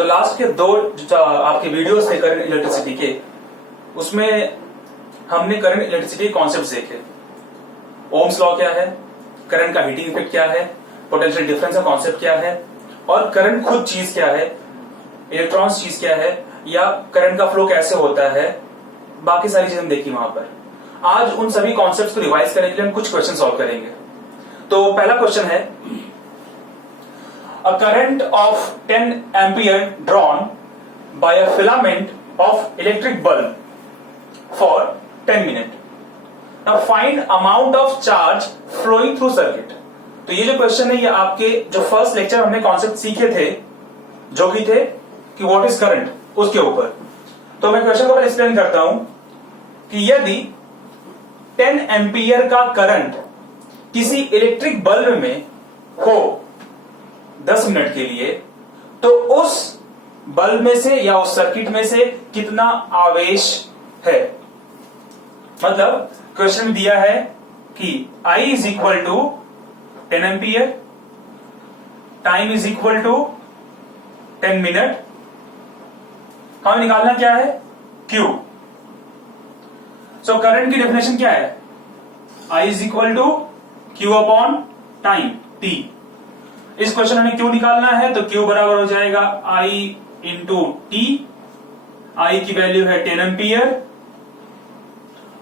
तो लास्ट के दो जो आपके वीडियोस थे करंट इलेक्ट्रिसिटी के, उसमें हमने करंट इलेक्ट्रिसिटी कॉन्सेप्ट देखे। ओम्स लॉ क्या है, करंट का हीटिंग इफेक्ट क्या है, पोटेंशियल डिफरेंस का कॉन्सेप्ट क्या है, और करंट खुद चीज क्या है, इलेक्ट्रॉन्स चीज क्या है, या करंट का फ्लो कैसे होता है, बाकी सारी चीजें देखी वहां पर। आज उन सभी कॉन्सेप्ट्स को रिवाइज करने के लिए हम कुछ क्वेश्चन सॉल्व करेंगे। तो पहला क्वेश्चन है, a current of 10 ampere drawn by a filament of electric bulb for 10 minutes. Now find amount of charge flowing through circuit. तो ये जो क्वेश्चन है ये आपके जो फर्स्ट लेक्चर हमने कॉन्सेप्ट सीखे थे, जो कि थे कि व्हाट इज करंट, उसके ऊपर। तो मैं क्वेश्चन को पहले एक्सप्लेन करता हूं कि यदि 10 एम्पियर का करंट किसी इलेक्ट्रिक बल्ब में हो 10 मिनट के लिए, तो उस बल्ब में से या उस सर्किट में से कितना आवेश है। मतलब क्वेश्चन में दिया है कि I is equal to 10 ampere, time is equal to 10 minute, हमें निकालना क्या है, Q। सो करंट की डेफिनेशन क्या है, I is equal to Q upon time T। इस क्वेश्चन हमें Q निकालना है, तो Q बराबर हो जाएगा I इंटू T। I की वैल्यू है 10 एम्पियर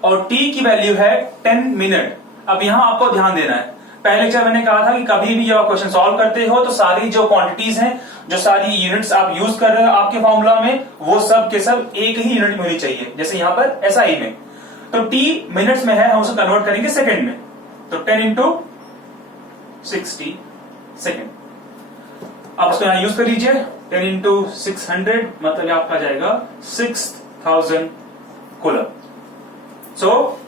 और T की वैल्यू है 10 मिनट। अब यहां आपको ध्यान देना है, पहले लेक्चर मैंने कहा था कि कभी भी जब आप क्वेश्चन सॉल्व करते हो तो सारी जो क्वांटिटीज हैं, जो सारी यूनिट्स आप यूज कर रहे हो आपके फॉर्मूला में, वो सब के सब एक ही यूनिट में होनी चाहिए। जैसे यहां पर SI में, तो T मिनट्स में है, हम उसे कन्वर्ट करेंगे सेकेंड में, तो 10 इंटू 60 सेकेंड। आप उसको यहां यूज कर लीजिए, 10 इंटू 600 मतलब आपका आ जाएगा 6000 कूलम। सो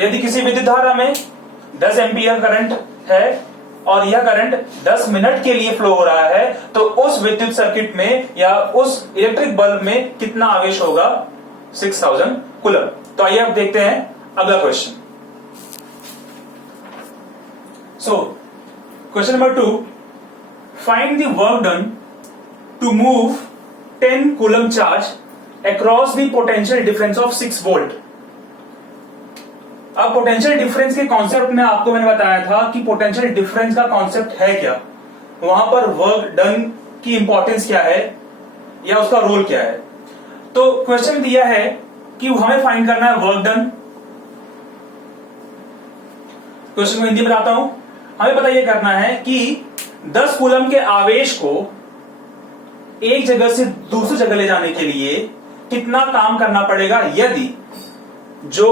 यदि किसी विद्युत धारा में 10 एम्पियर करंट है और यह करंट 10 मिनट के लिए फ्लो हो रहा है, तो उस विद्युत सर्किट में या उस इलेक्ट्रिक बल्ब में कितना आवेश होगा, 6000 कूलम। तो आइए अब देखते हैं अगला question. So question number 2, find the work done to move 10 coulomb charge across the potential difference of 6 volt। अब पोटेंशियल डिफरेंस के कॉन्सेप्ट में आपको मैंने बताया था कि पोटेंशियल डिफरेंस का कॉन्सेप्ट है क्या, वहां पर वर्क डन की इंपॉर्टेंस क्या है या उसका रोल क्या है। तो क्वेश्चन दिया है कि हमें फाइंड करना है वर्क डन। क्वेश्चन को हिंदी बताता हूं, हमें पता यह करना है कि 10 कूलम के आवेश को एक जगह से दूसरी जगह ले जाने के लिए कितना काम करना पड़ेगा यदि जो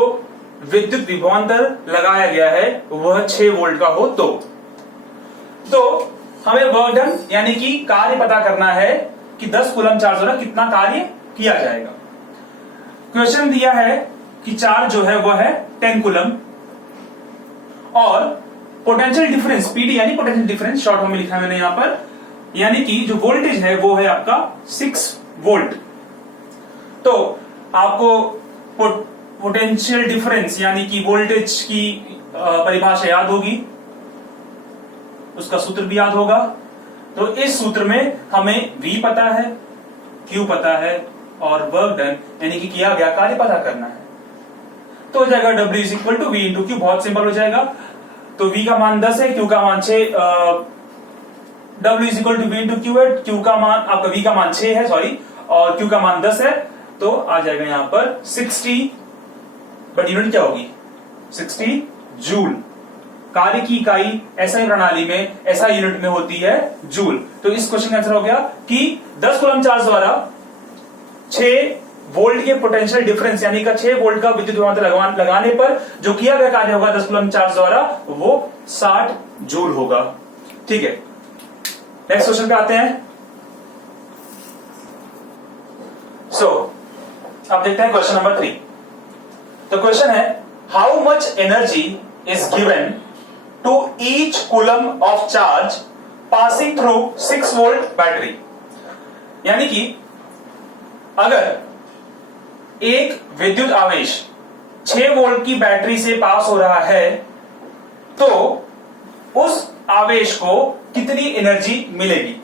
विद्युत विभवांतर लगाया गया है वह 6 वोल्ट का हो। तो हमें वर्क डन यानी कि कार्य पता करना है कि 10 कूलम चार्ज द्वारा कितना कार्य किया जाएगा। क्वेश्चन दिया है कि चार्ज जो है वह है 10 कूलम और पोटेंशियल डिफरेंस पीडी यानी पोटेंशियल डिफरेंस शॉर्ट फॉर्म में लिखा है मैंने यहां पर, यानी कि जो वोल्टेज है वो है आपका 6 वोल्ट। तो आपको पोटेंशियल डिफरेंस यानी कि वोल्टेज की परिभाषा याद होगी, उसका सूत्र भी याद होगा। तो इस सूत्र में हमें V पता है, Q पता है और वर्क डन यानी कि किया गया कार्य पता करना है। तो हो जाएगा W is equal to V into Q। बहुत सिंपल हो जाएगा। तो V का मान 10 है, Q का मान 6, W is equal to V into Q है, Q का मान आपका V का मान 6 है सॉरी, और Q का मान 10 है, तो आ जाएगा यहां पर 60, बट यूनिट क्या होगी 60 जूल। कार्य की इकाई एसआई प्रणाली में एसआई यूनिट में होती है जूल। तो इस क्वेश्चन का आंसर हो गया कि 10 कूलम चार्ज द्वारा 6 वोल्ट के पोटेंशियल डिफरेंस यानी का 6 वोल्ट का विद्युत विभवांतर लगाने पर जो किया गया कार्य होगा 10 कूलम चार्ज द्वारा वो 60 जूल होगा। ठीक है, नेक्स्ट क्वेश्चन पे आते हैं। अब देखते हैं क्वेश्चन नंबर 3। तो क्वेश्चन है, how much energy is given to each coulomb of charge passing through 6 volt battery. यानी कि अगर एक विद्युत आवेश 6 वोल्ट की बैटरी से पास हो रहा है तो उस आवेश को कितनी एनर्जी मिलेगी।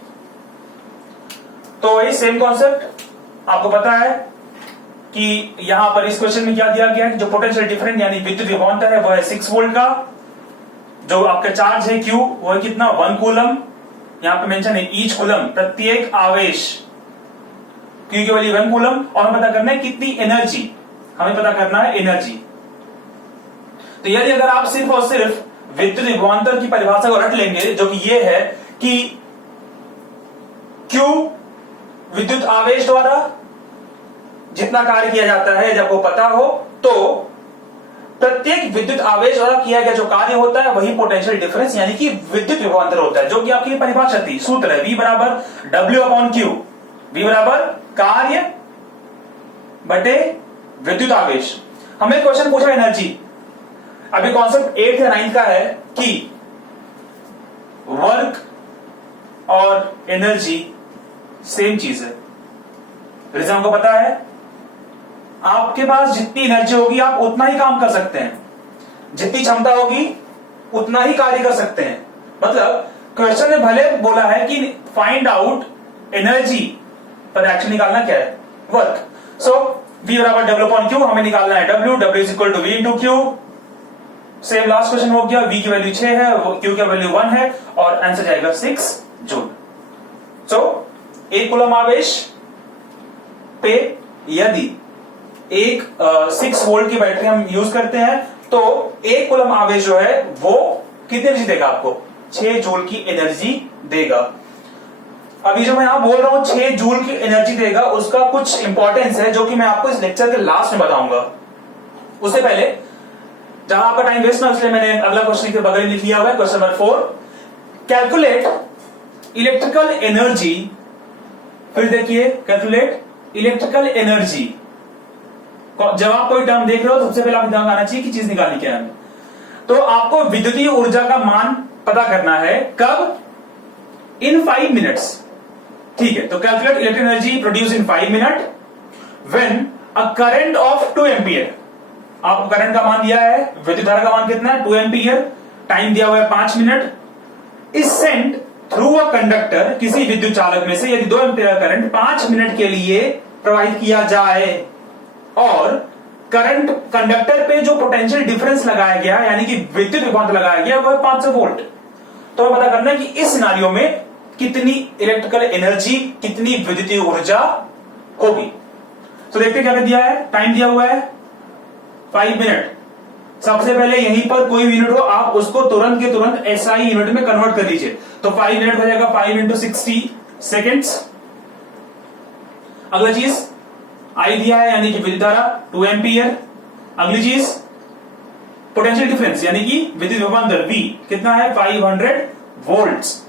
तो वही सेम कॉन्सेप्ट, आपको पता है कि यहां पर इस क्वेश्चन में क्या दिया गया है, जो पोटेंशियल डिफरेंस यानी विद्युत विभवांतर है वो है 6 वोल्ट का, जो आपका चार्ज है Q वो है कितना 1 कूलम, यहां पे मेंशन है ईच कूलम, प्रत्येक आवेश Q की वैल्यू 1 कूलम, और हमें पता करना है कितनी एनर्जी, हमें पता करना है एनर्जी। तो यदि अगर आप सिर्फ और सिर्फ विद्युत विभवांतर की परिभाषा को रट लेंगे, जो कि ये है कि Q विद्युत आवेश द्वारा जितना कार्य किया जाता है, जब वो पता हो तो प्रत्येक विद्युत आवेश द्वारा किया गया जो कार्य होता है वही पोटेंशियल डिफरेंस यानी कि विद्युत विभवांतर होता है, जो कि आपकी परिभाषा थी, सूत्र है V बराबर W/Q, V बराबर कार्य बटे विद्युत आवेश। हमें क्वेश्चन पूछा एनर्जी, अभी कॉन्सेप्ट 8th या 9th का है कि वर्क और एनर्जी सेम चीज है। रीजन हमको पता है, आपके पास जितनी एनर्जी होगी आप उतना ही काम कर सकते हैं, जितनी क्षमता होगी उतना ही कार्य कर सकते हैं। मतलब क्वेश्चन में भले बोला है कि फाइंड आउट एनर्जी, पर एक्शन निकालना क्या है, वर्क। सो V बराबर W/Q, हमें निकालना है W is equal to V into Q। Same last question हो गया, V की वैल्यू 6 है, Q की वैल्यू 1 है, और आंसर जाएगा 6 जूल। सो 1 कूलम आवेश पे यदि एक 6 वोल्ट की बैटरी हम यूज करते हैं तो 1 कूलम आवेश जो है वो कितनी एनर्जी देगा आपको, 6 जूल की एनर्जी देगा। अभी जो मैं यहां बोल रहा हूं 6 जूल की एनर्जी देगा, उसका कुछ इंपॉर्टेंस है जो कि मैं आपको इस लेक्चर के लास्ट में बताऊंगा। उससे पहले जहां आपका टाइम वेस्ट ना, इसलिए मैंने अगला क्वेश्चन के बगल में लिख लिया हुआ है, question number 4, calculate electrical energy. फिर देखिए कैलकुलेट इलेक्ट्रिकल एनर्जी, जब आप कोई टर्म देख रहे हो तो सबसे पहले आपको दिमाग आना चाहिए कि चीज निकालनी क्या है। तो आपको विद्युतीय ऊर्जा का मान पता करना है, कब, इन 5 मिनट्स। ठीक है, तो calculate electric energy produce in 5 minute when a current of 2 ampere. आपको करंट का मान दिया है, विद्युत धारा का मान कितना है 2 एम्पियर, टाइम दिया हुआ है 5 minute, is sent through a conductor, किसी विद्युत चालक में से यदि 2 एम्पियर करंट 5 मिनट के लिए प्रवाहित किया जाए, और करंट कंडक्टर पे जो पोटेंशियल डिफरेंस लगाया गया यानी कि विद्युत विभवांतर लगाया गया वो है 500 वोल्ट। तो हमें पता करना है कि इस सिनारियो में कितनी इलेक्ट्रिकल एनर्जी, कितनी विद्युतीय ऊर्जा होगी। तो देखते क्या दिया है, टाइम दिया हुआ है 5 मिनट। सबसे पहले यहीं पर कोई यूनिट हो आप उसको तुरंत के तुरंत SI यूनिट में कन्वर्ट कर लीजिए, तो 5 मिनट हो जाएगा 5 इंटू 60 सेकेंड्स। अगला चीज I दिया है यानी कि विद्युत धारा 2 एम्पियर। अगली चीज पोटेंशियल डिफरेंस यानी कि विद्युत विभवांतर V कितना है 500 वोल्ट्स।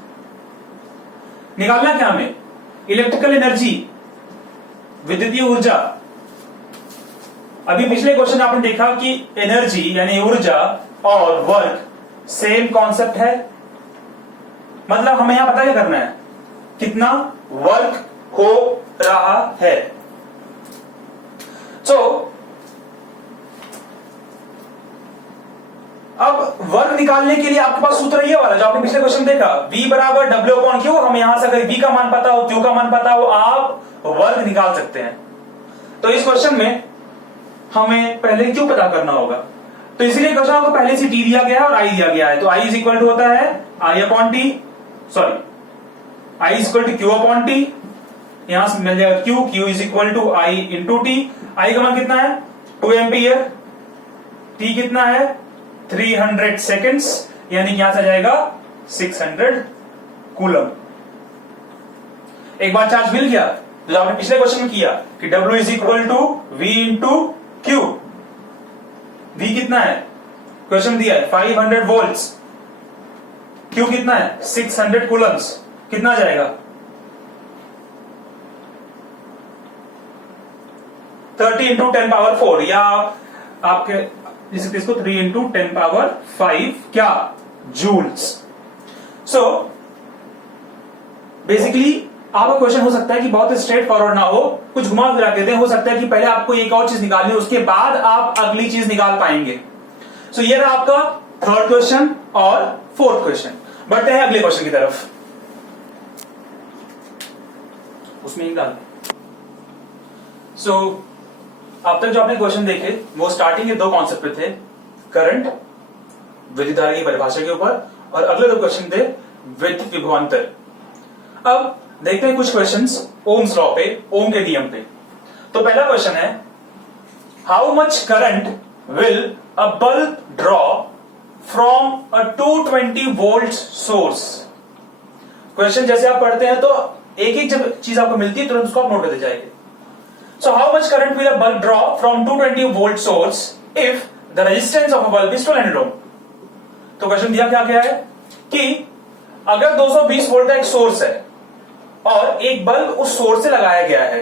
निकालना क्या हमें, इलेक्ट्रिकल एनर्जी, विद्युतीय ऊर्जा। अभी पिछले क्वेश्चन आपने देखा कि एनर्जी यानी ऊर्जा और वर्क सेम कॉन्सेप्ट है, मतलब हमें यहां पता क्या करना है, कितना वर्क हो रहा है। तो अब वर्क निकालने के लिए आपके पास सूत्र ये वाला जो आपने पिछले क्वेश्चन देखा, V बराबर W/Q। हम यहां से अगर V का मान पता हो, Q का मान पता हो, आप वर्क निकाल सकते हैं। तो इस क्वेश्चन में हमें पहले Q पता करना होगा, तो इसीलिए क्वेश्चन आपको पहले से T दिया गया है और I दिया गया है। तो I इज इक्वल टू होता है I/T, sorry I is equal to Q/T। यहां से मिल जाएगा Q is equal to I into T। I का मान कितना है 2 एम्पियर, T कितना है 300 सेकेंड्स, यानी यहां से जाएगा 600 कूलम। एक बार चार्ज मिल गया, जो आपने पिछले क्वेश्चन में किया कि W is equal to V into Q। V कितना है, क्वेश्चन दिया है 500 वोल्ट्स, Q कितना है 600 कूलम्स, कितना जाएगा 30 इंटू 10 पावर 4, या आपके इसको 3 इंटू 10 पावर 5 क्या जूल्स। सो बेसिकली आपका क्वेश्चन हो सकता है कि बहुत स्ट्रेट फॉरवर्ड ना हो, कुछ घुमा फिरा के दें। हो सकता है कि पहले आपको एक और चीज निकालनी है, उसके बाद आप अगली चीज निकाल पाएंगे। सो ये रहा आपका 3rd क्वेश्चन और 4th क्वेश्चन। बढ़ते हैं अगले क्वेश्चन की तरफ। उसमें ही डाल। सो अब तक जो आपने क्वेश्चन देखे वो स्टार्टिंग के दो कॉन्सेप्ट पे थे, करंट विद्युत धारा की परिभाषा के ऊपर, और अगले दो क्वेश्चन थे विद्युत विभवांतर। अब देखते हैं कुछ क्वेश्चंस ओम्स लॉ पे, ओम के नियम पे। तो पहला क्वेश्चन है, how much current will a bulb draw from a 220 volt source. Question जैसे आप पढ़ते हैं तो एक एक जब चीज आपको मिलती है तुरंत उसको आप नोट करते जाएंगे। So how much current will a bulb draw from 220 volt source if the resistance of a bulb is 1200 ओम। तो क्वेश्चन दिया क्या क्या है कि अगर 220 वोल्ट का एक सोर्स है और एक बल्ब उस सोर्स से लगाया गया है,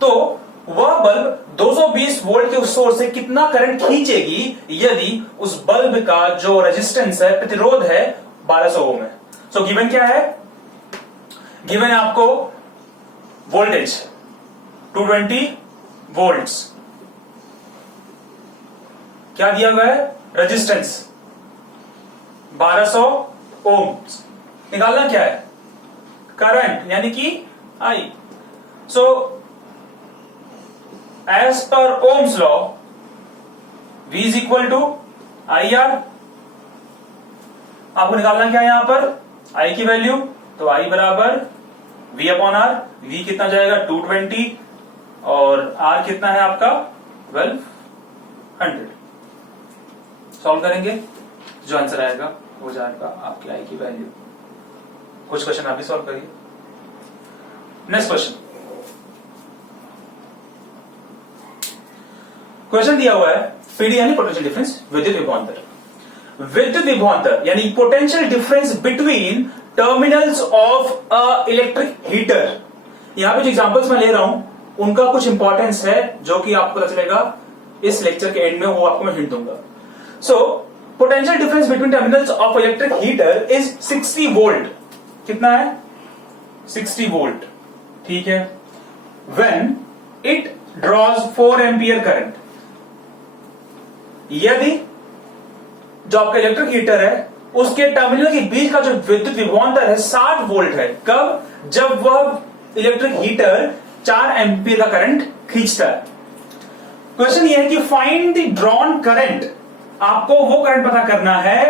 तो वह बल्ब 220 वोल्ट के उस सोर्स से कितना करंट खींचेगी यदि उस बल्ब का जो रेजिस्टेंस है, प्रतिरोध है, 1200 ओम है। सो गिवन क्या है? गिवन है आपको वोल्टेज 220 वोल्ट्स, क्या दिया हुआ है? Resistance 1200 ohm. निकालना क्या है? करंट यानी कि I. So as per Ohm's law V is equal to I R. आपको निकालना क्या है यहां पर? I की वैल्यू, तो I बराबर V अपॉन आर। V कितना जाएगा? 220 और R कितना है आपका? 1200। सॉल्व करेंगे, जो आंसर आएगा हो जाएगा आपकी I की वैल्यू। कुछ क्वेश्चन आप भी सॉल्व करिए। नेक्स्ट क्वेश्चन, क्वेश्चन दिया हुआ है पीडी यानी पोटेंशियल डिफरेंस, विद्युत विभवांतर। विद्युत विभवांतर यानी potential difference between terminals of a electric heater. यहां पे जो एग्जांपल्स मैं ले रहा हूं उनका कुछ इंपॉर्टेंस है जो कि आपको पता चलेगा इस लेक्चर के एंड में, वो आपको मैं हिंट दूंगा। So potential difference between terminals of electric heater is 60 volt. कितना है? 60 वोल्ट, ठीक है। When it draws 4 ampere current. यदि जो आपका इलेक्ट्रिक हीटर है उसके टर्मिनल के बीच का जो विद्युत विभवांतर है 60 वोल्ट है। कब? जब वह इलेक्ट्रिक हीटर 4 एम्पियर का करंट खींचता है। क्वेश्चन यह है कि फाइंड द ड्रॉन करंट। आपको वो करंट पता करना है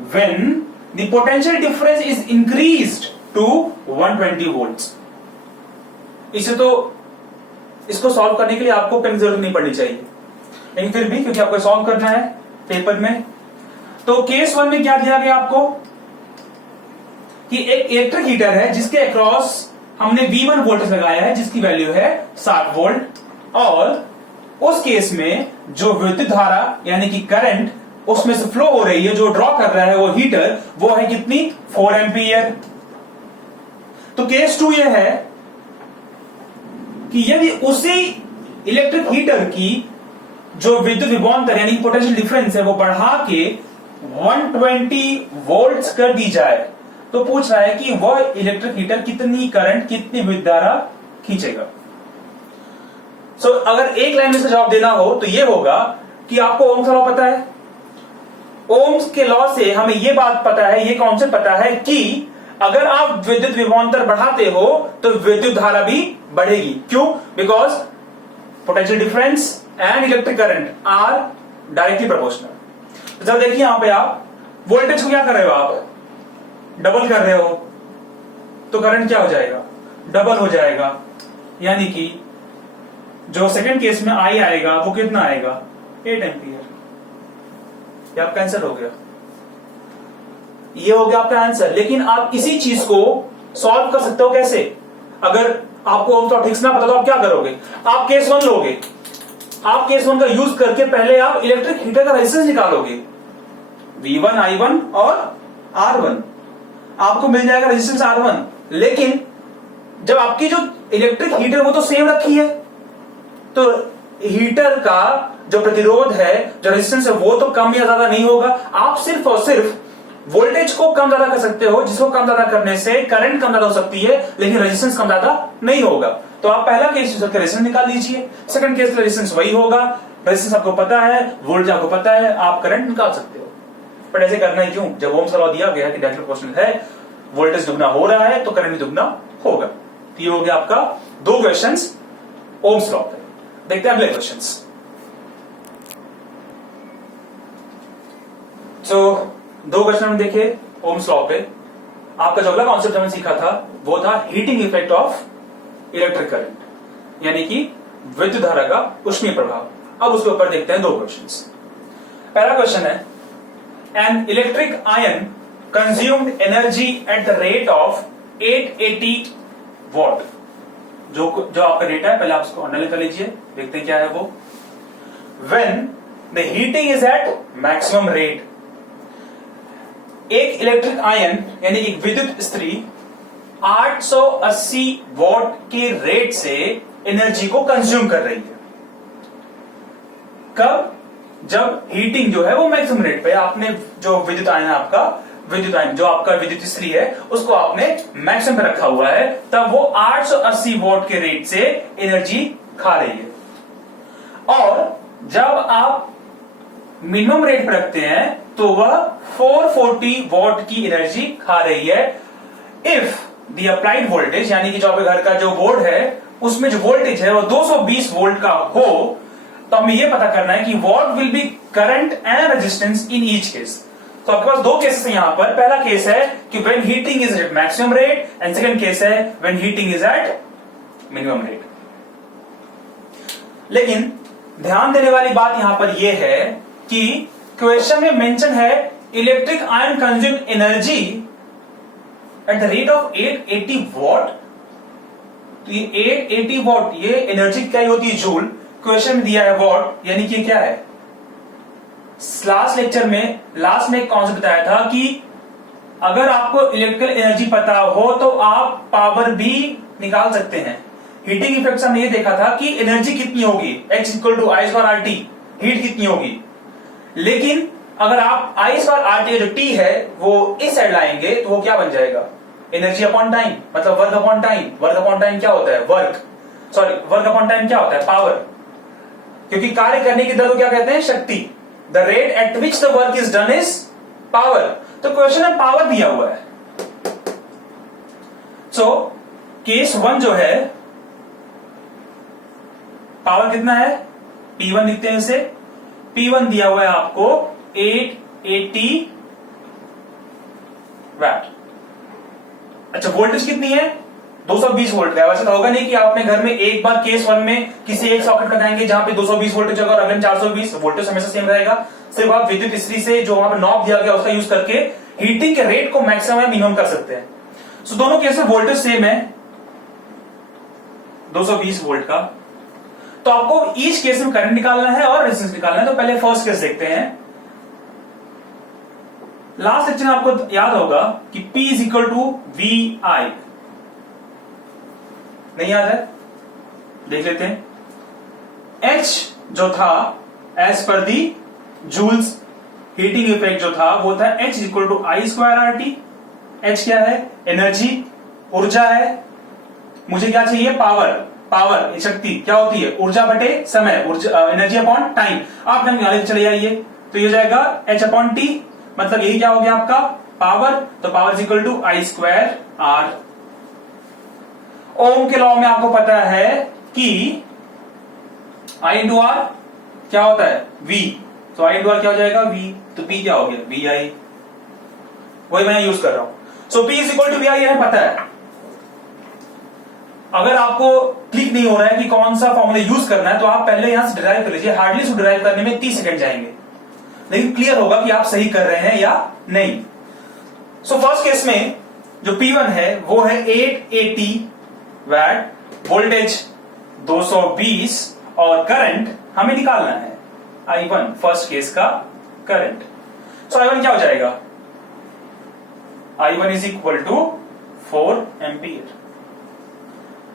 when the potential difference is increased to 120 volts. इसे तो इसको सॉल्व करने के लिए आपको पेन की जरूरत नहीं पड़नी चाहिए, लेकिन फिर भी क्योंकि आपको सॉल्व करना है पेपर में, तो केस 1 में क्या दिया गया आपको कि एक इलेक्ट्रिक हीटर है जिसके अक्रॉस हमने V1 वोल्टेज लगाया है जिसकी वैल्यू है 60 वोल्ट, और उस केस में जो विद्युत धारा यानी कि करंट उसमें से फ्लो हो रही है, जो ड्रॉ कर रहा है वो हीटर, वो है कितनी? 4 एम्पियर। तो केस 2 यह है कि यदि उसी इलेक्ट्रिक हीटर की जो विद्युत विभवांतर यानी पोटेंशियल डिफरेंस है वो बढ़ा के 120 वोल्ट्स कर दी जाए, तो पूछ रहा है कि वह इलेक्ट्रिक हीटर कितनी करंट, कितनी विद्युत धारा खींचेगा। सो अगर एक लाइन में से जवाब देना हो तो यह होगा कि आपको ओम्स लॉ पता है। ओम्स के लॉ से हमें यह बात पता है, यह कॉन्सेप्ट पता है कि अगर आप विद्युत विभवांतर बढ़ाते हो तो विद्युत धारा भी बढ़ेगी। क्यों? Because potential difference and electric current are directly proportional. जब देखिए यहां पे आप वोल्टेज को क्या कर रहे हो? आप डबल कर रहे हो, तो करंट क्या हो जाएगा? डबल हो जाएगा। यानी कि जो सेकंड केस में आई आएगा वो कितना आएगा? 8 एम्पियर। ये आपका आंसर हो गया, ये हो गया आपका आंसर। लेकिन आप इसी चीज को सॉल्व कर सकते हो कैसे? अगर आपको ठीक से ना पता तो आप क्या करोगे? आप केस 1 लोगे, आप केस 1 का यूज करके पहले आप इलेक्ट्रिक हीटर का रेजिस्टेंस निकालोगे, V1, I1 और R1। आपको मिल जाएगा रेजिस्टेंस R1। लेकिन जब आपकी जो इलेक्ट्रिक हीटर वो तो सेम रखी है, तो हीटर का जो प्रतिरोध है, जो रेजिस्टेंस है, वो तो कम या ज्यादा नहीं होगा। आप सिर्फ और सिर्फ वोल्टेज को कम ज्यादा कर सकते हो, जिसको कम ज्यादा करने से करंट कम ज्यादा हो सकती है, लेकिन रेजिस्टेंस कम ज्यादा नहीं होगा। तो आप पहला केस यूज करके रेजिस्टेंस निकाल लीजिए, सेकंड केस रेजिस्टेंस वही होगा, रेजिस्टेंस आपको पता है, वोल्टेज आपको पता है, आप करंट निकाल सकते हो। पर ऐसे करना ही क्यों? जब ओम्स लॉ दिया गया कि डायरेक्टली प्रोपोर्शनल है, वोल्टेज दुगना हो रहा है तो करंट भी दुगना होगा। तो ये हो गया आपका 2 क्वेश्चंस ओम्स लॉ पे। देखते हैं अगले क्वेश्चंस। तो 2 क्वेश्चन हम देखे ओम्स लॉ पे। आपका जो अगला कॉन्सेप्ट हमने सीखा था वो था heating effect of electric current, यानी कि विद्युत धारा का ऊष्मीय प्रभाव। अब उसके ऊपर देखते हैं 2 क्वेश्चंस। पहला क्वेश्चन है, an electric ion consumed energy at the rate of 880 what. जो आपका डेटा है पहले आप उसको अंडरलाइन कर लीजिए, देखते हैं क्या है वो। When the heating is at maximum rate, एक इलेक्ट्रिक आयन यानी एक विद्युत स्त्री 880 वॉट के रेट से एनर्जी को कंज्यूम कर रही है। कब? जब हीटिंग जो है वो मैक्सिमम रेट पे, आपने जो विद्युत आयन है आपका विद्युत आयन जो आपका विद्युत स्त्री है उसको आपने मैक्सिमम पे रखा हुआ है, तब वो 880 वॉट के रेट से एनर्जी खा रही है। और जब आप मिनिमम रेट पर रखते हैं तो वह 440 वॉट की एनर्जी खा रही है। इफ द अप्लाइड वोल्टेज, यानी कि जो आपके घर का जो बोर्ड है उसमें जो वोल्टेज है वो 220 वोल्ट का हो, तो हमें यह पता करना है कि what will be current and resistance in each case. तो आपके पास 2 केसेस है यहां पर। पहला केस है कि when heating is at maximum rate, and second case है when heating is at minimum rate. लेकिन ध्यान देने वाली बात यहां पर यह है कि क्वेश्चन में मेंशन है electric ion consume energy at the rate of 880 what. तो ये 880 वॉट, ये एनर्जी क्या होती है? जूल। क्वेश्चन में दिया है वॉट, यानी कि क्या है? लास्ट लेक्चर में एक कॉन्सेप्ट बताया था कि अगर आपको इलेक्ट्रिकल एनर्जी पता हो तो आप पावर भी निकाल सकते हैं। हीटिंग इफेक्ट से हमने ये देखा था कि एनर्जी कितनी होगी, H equal to I square RT, heat कितनी होगी। लेकिन अगर आप आई स्क्वायर RT जो T है वो इस साइड लाएंगे तो वो क्या बन जाएगा? एनर्जी अपॉन टाइम, मतलब work upon time. Work upon time क्या होता है? वर्क अपॉन टाइम क्या होता है? पावर। क्योंकि कार्य करने की दर को क्या कहते हैं? शक्ति। The rate at which the work is done is power. तो क्वेश्चन में पावर दिया हुआ है। सो केस 1 जो है, पावर कितना है? P1 लिखते हैं इसे। P1 दिया हुआ है आपको 880 वैट। अच्छा, वोल्टेज कितनी है? 220 वोल्ट का। वैसे तो होगा नहीं कि आप अपने घर में एक बार केस 1 में किसी एक सॉकेट लगाएंगे जहां पे 220 वोल्टेज होगा और अगले में 420। वोल्टेज हमेशा सेम रहेगा। सिर्फ आप विद्युत स्त्री से जो वहां पर नॉब दिया गया उसका यूज करके हीटिंग के रेट को मैक्सिमम या मिनिमम कर सकते हैं। सो दोनों केस में वोल्टेज सेम है 220 वोल्ट का। तो आपको ईच केस में करंट निकालना है और रेजिस्टेंस निकालना है। तो पहले फर्स्ट केस देखते हैं। लास्ट लेक्चर में आपको याद होगा कि P is equal to VI। नहीं याद है? देख लेते हैं। H जो था एज पर दी जूल्स हीटिंग इफेक्ट जो था वो था H is equal to I square RT। H क्या है? एनर्जी, ऊर्जा है। मुझे क्या चाहिए? पावर शक्ति क्या होती है? ऊर्जा बटे समय, ऊर्जा एनर्जी अपॉन टाइम। आप निकाल के चले जाइए तो ये जाएगा H अपॉन T, मतलब यही क्या हो गया आपका? पावर। तो power is equal to I square R। Ohm के लॉ में आपको पता है कि I इंटू R क्या होता है? V। तो I इंटू R क्या हो जाएगा? V। तो P क्या हो गया? VI। वही मैं यूज कर रहा हूं। So P is equal to VI हमें पता है। अगर आपको क्लिक नहीं हो रहा है कि कौन सा फॉर्मूला यूज करना है तो आप पहले यहां से डिराइव कर लीजिए। हार्डली इसको डिराइव करने में 30 सेकंड जाएंगे, लेकिन क्लियर होगा कि आप सही कर रहे हैं या नहीं। सो फर्स्ट केस में जो P1 है वो है 880 वैट, वोल्टेज 220 और करंट हमें निकालना है I1, फर्स्ट केस का करंट। सो I1 क्या हो जाएगा? I1 is equal to 4 ampere.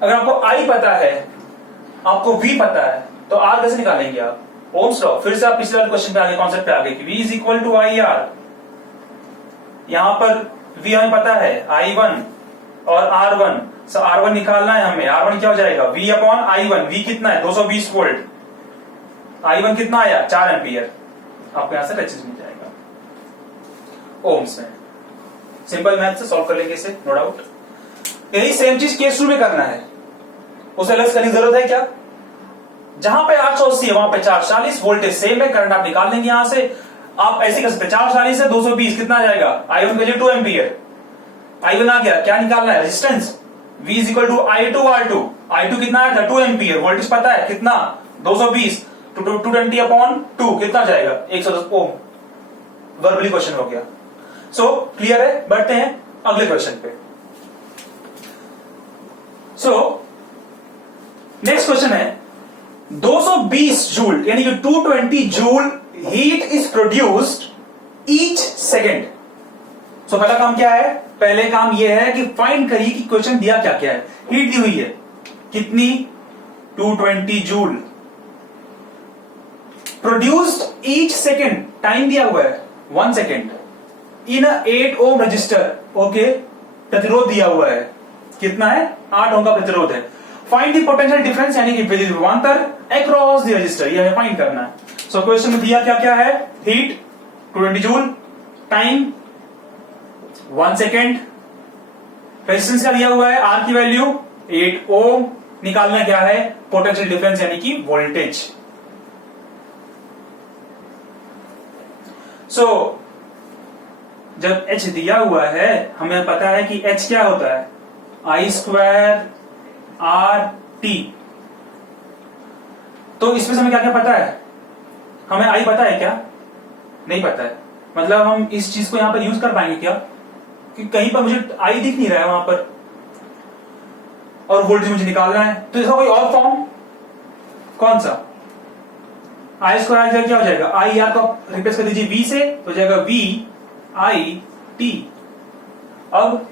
अगर आपको I पता है, आपको V पता है, तो R कैसे निकालेंगे आप? Ohm's law. फिर से आप पिछले वाले क्वेश्चन पे आगे, कॉन्सेप्ट पे आगे कि V is equal to IR। यहां पर V हमें पता है I1 और R1। सो R1 निकालना है हमें। R1 क्या हो जाएगा? V upon I1। V कितना है? 220 वोल्ट। I1 कितना आया? 4 एम्पियर। आपको यहां से रेजिस्टेंस मिल जाएगा ओम्स में। सिंपल मैथ से सॉल्व कर लेंगे इसे, नो डाउट। यही सेम चीज केस 2 में करना है, उसे अलग करने की जरूरत है क्या? जहां पे 880 है वहां पे 440, वोल्टेज सेम है, करंट आप निकाल लेंगे यहां से। आप ऐसे कर सकते हैं, 440 से 220 कितना आ जाएगा? I1 वैल्यू 2 एम्पियर, I1 आ गया, क्या निकालना है? Resistance. V is equal to I2 R2, I2 कितना आया था? 2 एम्पियर, वोल्टेज पता है कितना? 220, 220 अपॉन 2 कितना जाएगा? 110 ओम। वर्बली क्वेश्चन हो गया। सो क्लियर है? बढ़ते हैं अगले क्वेश्चन पे। सो नेक्स्ट क्वेश्चन है 220 जूल यानी कि 220 joule heat is produced each second. So पहला काम क्या है? पहले काम यह है कि फाइंड करिए कि क्वेश्चन दिया क्या क्या है। हीट दी हुई है कितनी? 220 joule. Produced each second, time दिया हुआ है 1 second in 8 ohm resistor. Okay, प्रतिरोध दिया हुआ है कितना है? 8 ओम का प्रतिरोध है। फाइंड द पोटेंशियल डिफरेंस यानी कि विद्युत विभवांतर अक्रॉस द रजिस्टर, यह हमें फाइंड करना है। सो क्वेश्चन में दिया क्या क्या है? Heat 220 joule, time 1 second, resistance का दिया हुआ है आर की वैल्यू 8 ओम, निकालना क्या है? पोटेंशियल डिफरेंस यानी कि वोल्टेज। सो जब H दिया हुआ है हमें पता है कि H क्या होता है? I square R T. तो इसमें से हमें क्या क्या पता है? हमें I पता है क्या? नहीं पता है। मतलब हम इस चीज को यहां पर यूज कर पाएंगे क्या? कि कहीं पर मुझे I दिख नहीं रहा है वहां पर, और वोल्टेज मुझे निकालना है, तो इसका कोई और फॉर्म कौन सा? I स्क्वायर क्या हो जाएगा? I आर को रिप्लेस कर दीजिए V से, तो जाएगा V I T। अब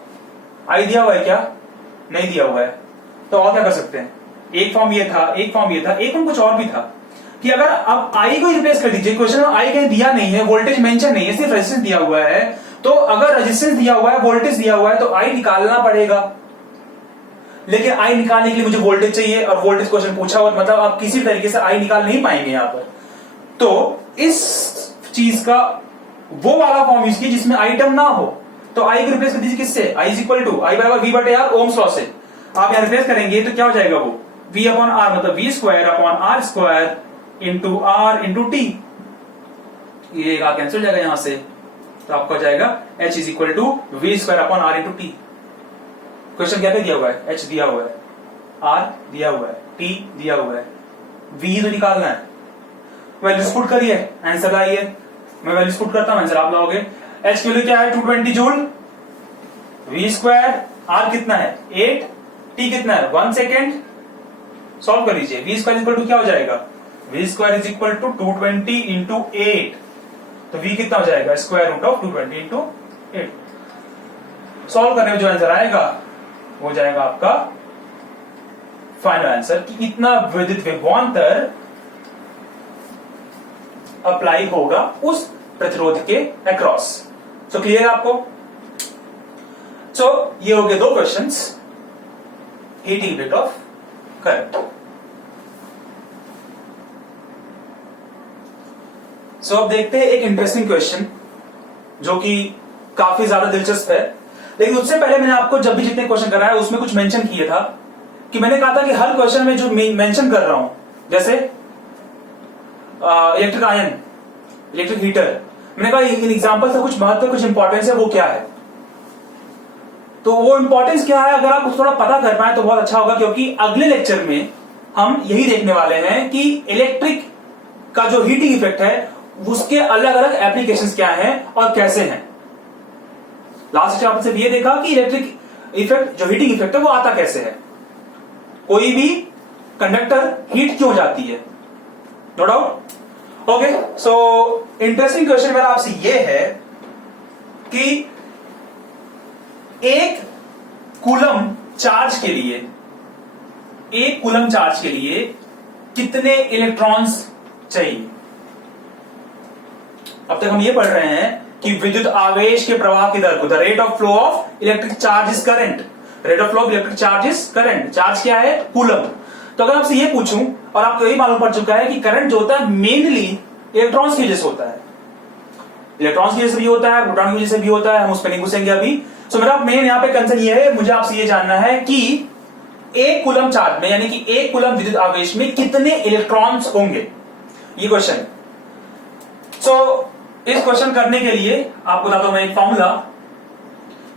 I दिया हुआ है क्या? नहीं दिया हुआ है, तो और क्या कर सकते हैं? एक फॉर्म ये था, एक फॉर्म ये था, एक फॉर्म कुछ और भी था कि अगर अब I को रिप्लेस कर दीजिए। क्वेश्चन में I कहीं दिया नहीं है, वोल्टेज मेंशन नहीं है, सिर्फ रेजिस्टेंस दिया हुआ है। तो अगर रेजिस्टेंस दिया हुआ है, वोल्टेज दिया हुआ है, तो I निकालना पड़ेगा। लेकिन I निकालने के लिए मुझे वोल्टेज चाहिए, और वोल्टेज क्वेश्चन पूछा हुआ, मतलब आप किसी तरीके से I निकाल नहीं पाएंगे यहां पर। तो इस चीज का वो वाला फॉर्म यूज कीजिए जिसमें आइटम ना हो। तो I को रिप्लेस कर दीजिए किससे? I is equal to I बराबर V बटे R, ओम्स लॉ से। आप यहां रिप्लेस करेंगे तो क्या हो जाएगा? वो V अपॉन R, मतलब V square upon R square into R into T. ये कैंसिल हो जाएगा यहां से, तो आपको हो जाएगा H is equal to V square upon R into T. Question क्या दिया हुआ है? H दिया हुआ है, R दिया हुआ है, T दिया हुआ है, V तो निकालना है। वैल्यूज पुट करिए, आंसर लाइए। मैं वैल्यूज पुट करता हूं, आंसर आप लाओगे। H की वैल्यू क्या है? 220 जूल। V स्क्वायर, R कितना है? 8, T कितना है? 1 सेकेंड। सॉल्व कर लीजिए। V स्क्वायर इक्वल टू क्या हो जाएगा? V square is equal to 220 into 8, तो V कितना हो जाएगा? Square root of 220 into 8। Solve करने में जो आंसर आएगा वो जाएगा आपका फाइनल आंसर कि इतना विद्युत विभवांतर अप्लाई होगा उस प्रतिरोध के अक्रॉस। सो क्लियर है आपको? सो ये हो गए 2 questions, heating rate of current. So अब देखते हैं एक इंटरेस्टिंग क्वेश्चन जो कि काफी ज्यादा दिलचस्प है। लेकिन उससे पहले मैंने आपको जब भी जितने क्वेश्चन कराया उसमें कुछ मेंशन किया था कि मैंने कहा था कि हर क्वेश्चन में जो मेंशन कर रहा हूं, जैसे इलेक्ट्रिक आयन, इलेक्ट्रिक हीटर, मैंने कहा इन एग्जांपल से कुछ महत्व, कुछ इंपॉर्टेंस है, वो क्या है? तो वो इंपॉर्टेंस क्या है अगर आप थोड़ा पता कर पाए तो बहुत अच्छा होगा, क्योंकि अगले लेक्चर में हम यही देखने वाले हैं कि इलेक्ट्रिक का जो हीटिंग इफेक्ट है उसके अलग अलग एप्लीकेशंस क्या हैं और कैसे हैं। लास्ट चैप्टर से ये देखा कि इलेक्ट्रिक इफेक्ट, जो हीटिंग इफेक्ट है, वो आता कैसे है, कोई भी कंडक्टर हीट क्यों जाती है। No doubt. Okay, so interesting question मेरा आपसे ये है कि एक कूलम चार्ज के लिए, एक कूलम चार्ज के लिए कितने इलेक्ट्रॉन्स चाहिए? अब तक हम ये पढ़ रहे हैं कि विद्युत आवेश के प्रवाह की दर को, the rate of flow of electric charge is current, rate of flow of electric charge is current. Charge क्या है? कूलम। तो अगर आपसे ये पूछूं, और आपको यही मालूम पड़ चुका है कि करंट जो होता है मेनली इलेक्ट्रॉन्स की वजह से होता है, इलेक्ट्रॉन्स की वजह से भी होता है, प्रोटॉन की वजह से भी होता है, हम उस पर नहीं घुसेंगे अभी। सो मेरा मेन यहां पे कंसर्न ये है, मुझे आपसे ये जानना है कि एक कूलम चार्ज में, यानी कि एक कूलम विद्युत आवेश में कितने इलेक्ट्रॉन्स होंगे, ये क्वेश्चन। सो इस क्वेश्चन करने के लिए आपको बताता हूं मैं एक फॉर्मूला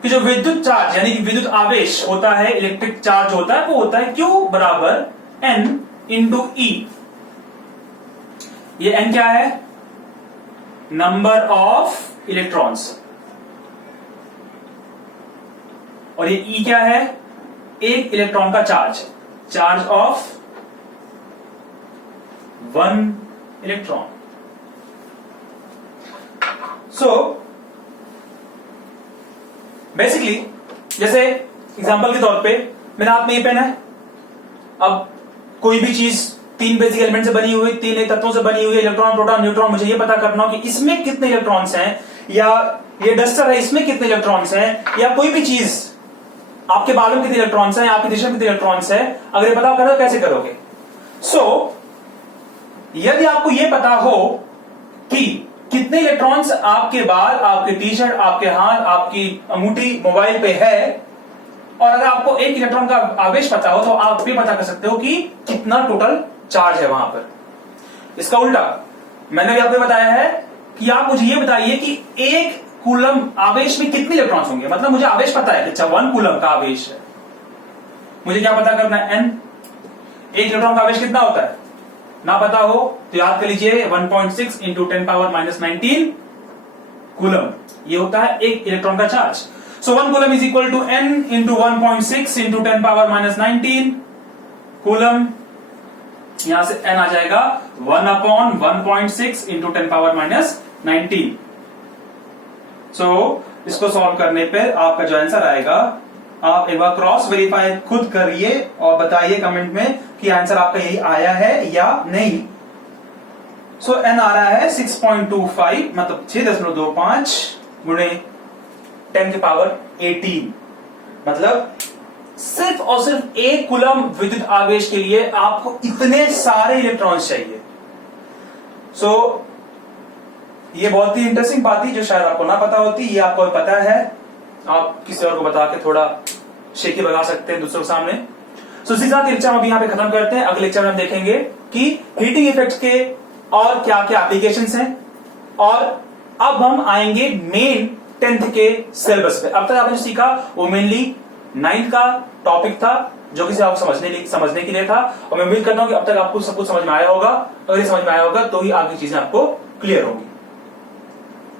कि जो विद्युत चार्ज यानी कि विद्युत आवेश होता है, इलेक्ट्रिक चार्ज होता है, वो होता है Q बराबर N इंटू E। ये N क्या है? नंबर ऑफ इलेक्ट्रॉन्स, और ये E क्या है? एक इलेक्ट्रॉन का charge, charge of 1 electron. So basically जैसे एग्जांपल के तौर पे मेरे हाथ में ये पेन है। अब कोई भी चीज 3 बेसिक एलिमेंट से बनी हुई, 3 तत्वों से बनी हुई, इलेक्ट्रॉन, प्रोटॉन, न्यूट्रॉन, मुझे ये पता करना हो कि इसमें कितने इलेक्ट्रॉन्स हैं, या ये डस्टर है इसमें कितने इलेक्ट्रॉन्स हैं, या कोई भी चीज आपके बालों में कितने इलेक्ट्रॉन्स हैं, आपकी दिशा में कितने इलेक्ट्रॉन्स हैं, अगर ये पता करोगे कैसे करोगे? सो यदि आपको ये पता हो कि कितने इलेक्ट्रॉन्स आपके बाल, आपके टी शर्ट, आपके हाथ, आपकी अंगूठी, मोबाइल पे है, और अगर आपको एक इलेक्ट्रॉन का आवेश पता हो तो आप भी पता कर सकते हो कि कितना टोटल चार्ज है वहां पर। इसका उल्टा मैंने भी आपको बताया है कि आप मुझे ये बताइए कि एक कूलम आवेश में कितने इलेक्ट्रॉन्स होंगे। मतलब मुझे आवेश पता है कि 1 कूलम का आवेश है, मुझे क्या पता करना है? N। एक इलेक्ट्रॉन का आवेश कितना होता है ना पता हो तो याद कर लीजिए 1.6 इंटू 10 पावर -19 कूलम, ये होता है एक इलेक्ट्रॉन का चार्ज। So 1 coulomb is equal to N into 1.6 into 10 power -19 coulomb. यहां से N आ जाएगा 1/1.6 इंटू 10 पावर -19। सो इसको सॉल्व करने पर आपका जो आंसर आएगा, आप एक बार क्रॉस वेरीफाई खुद करिए और बताइए कमेंट में कि आंसर आपका यही आया है या नहीं। सो N आ रहा है 6.25, मतलब 6.25 गुणे 10 की पावर 18। मतलब सिर्फ और सिर्फ एक कूलम विद्युत आवेश के लिए आपको इतने सारे इलेक्ट्रॉन्स चाहिए। सो ये बहुत ही इंटरेस्टिंग बात थी जो शायद आपको ना पता होती, ये आपको पता है, आप किसी और को बता के थोड़ा शेखी बगा सकते हैं दूसरों के सामने। सो इसी के साथ लेक्चर हम अभी यहां पे खत्म करते हैं। अगले लेक्चर में हम देखेंगे कि हीटिंग इफेक्ट के और क्या क्या एप्लीकेशंस हैं, और अब हम आएंगे मेन 10th के सिलेबस पे। अब तक आपने सीखा वो मेनली 9th का टॉपिक था जो कि आपको समझने के लिए था, और मैं उम्मीद करता हूं कि अब तक आपको सब कुछ समझ में आया होगा। अगर ये समझ में आया होगा तो ही आगे चीजें आपको क्लियर होगी।